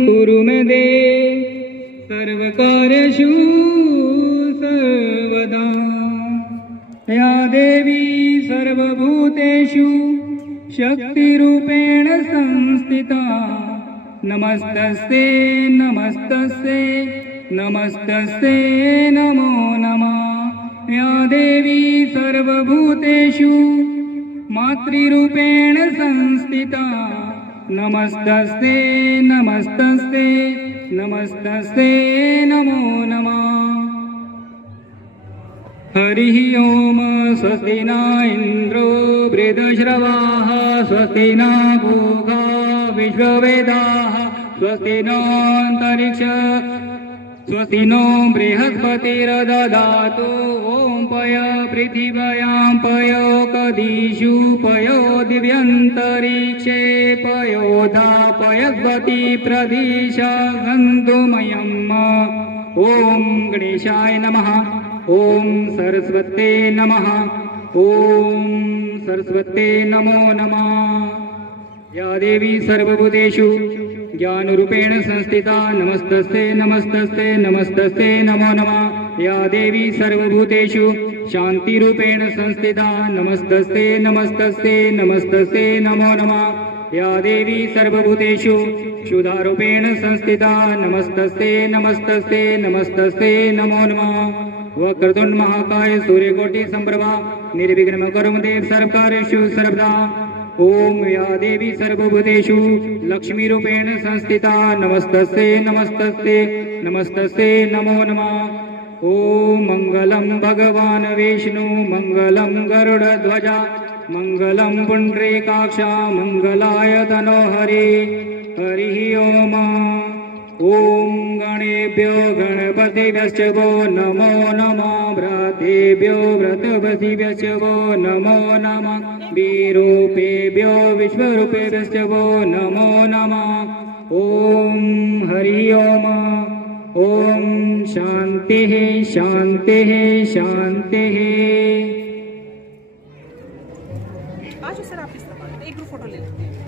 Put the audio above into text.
कुरु मे दे सर्वकार्येषु सर्वदा। या देवी सर्वभूतेषु शक्तिरूपेण संस्थिता नमस्तस्ते नमस्तस्ते नमस्तस्ते नमो नमः। या देवी सर्वभूतेषु मातृरूपेण संस्थिता नमस्तस्ते नमस्तस्ते नमस्तस्ते नमो नमः। हरिः ओम स्वस्ति न इन्द्रो वृद्धश्रवाः स्वस्ति न भोगा विश्ववेदाः स्वस्ति नोऽन्तरिक्ष स्वस्ति नो बृहस्पतिर्दधातु ॐ पय पृथिव्यां पयो कदिषु पयो दिव्यन्तरिक्षे पयोधा पयस्पति प्रदिश गन्धुमयम्। ॐ गणेशाय नमः। ॐ सरस्वते नमः। ॐ सरस्वते नमो नमः। या देवी सर्वभूतेषु ज्ञानरूपेण संस्थिता नमस्तस्ते नमस्तस्ते नमस्तस्ते नमो नमः। या देवी सर्वभूतेषु शान्तिरूपेण संस्थिता नमस्तस्ते नमस्तस्ते नमस्तस्ते नमो नमः। या देवी सर्वभूतेषु क्षुधारूपेण संस्थिता नमस्तस्ते नमस्तस्ते नमस्तस्ते नमो नमः। वक्रतुण्ड महाकाय सूर्यकोटि संप्रभा निर्विघ्नं कुरु मे देव सर्वकार्येषु सर्वदा। ओम या देवी सर्वभूतेषु लक्ष्मीरूपेण संस्थिता नमस्तस्ते नमस्तस्ते नमस्तस्ते नमो नमः। ओम मंगलम भगवान विष्णु मंगलम गरुड़ध्वजा मंगलम पुंडरीकाक्षा मंगलाय तनो हरि। हरिः ओम। ओम गणेभ्यो गणपतिभ्यश्च वो नमो नमः। भ्रातेभ्यो व्रतवतिभ्यश्च वो नमो नमः। विरूपेभ्यो विश्वरूपेभ्यश्च वो नमो नमः। ओम हरि ओम। ओम शांतिः शांतिः शांतिः। आज सर आप इस तरह एक ग्रुप फोटो ले लेते हैं।